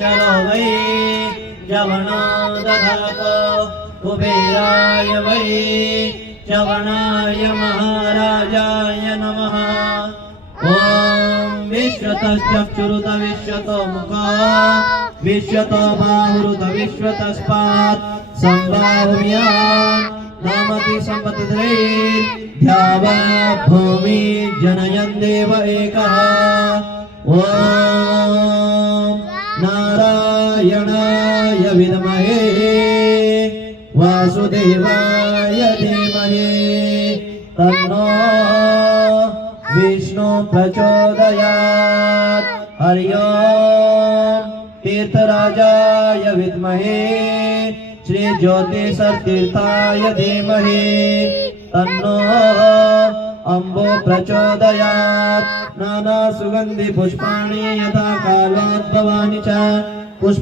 महेश्वरो वै च्यवनो दधातो कुबेराय वै च्यवनाय महाराजाय नमः। ॐ विश्वतश्चक्षुरुत विश्वतो मुखो विश्वतो बाहुरुत विश्वतस्पात् संबाहुर्यान् नामति सम्पतिद्रै ध्यावा भूमि जनयन् देव एकः। ॐ नारायणाय विद्महे वासुदेवाय धीमहि तन्नो विष्णु प्रचोदयात्। हरि ओम् तीर्थराजाय विद्महे श्री ज्योतिषतीर्थाय धीमहि तन्नो अम्बो प्रचोदयात्। नाना सुगंधि पुष्पाणि यथा कालोद्भवानि च पुष्प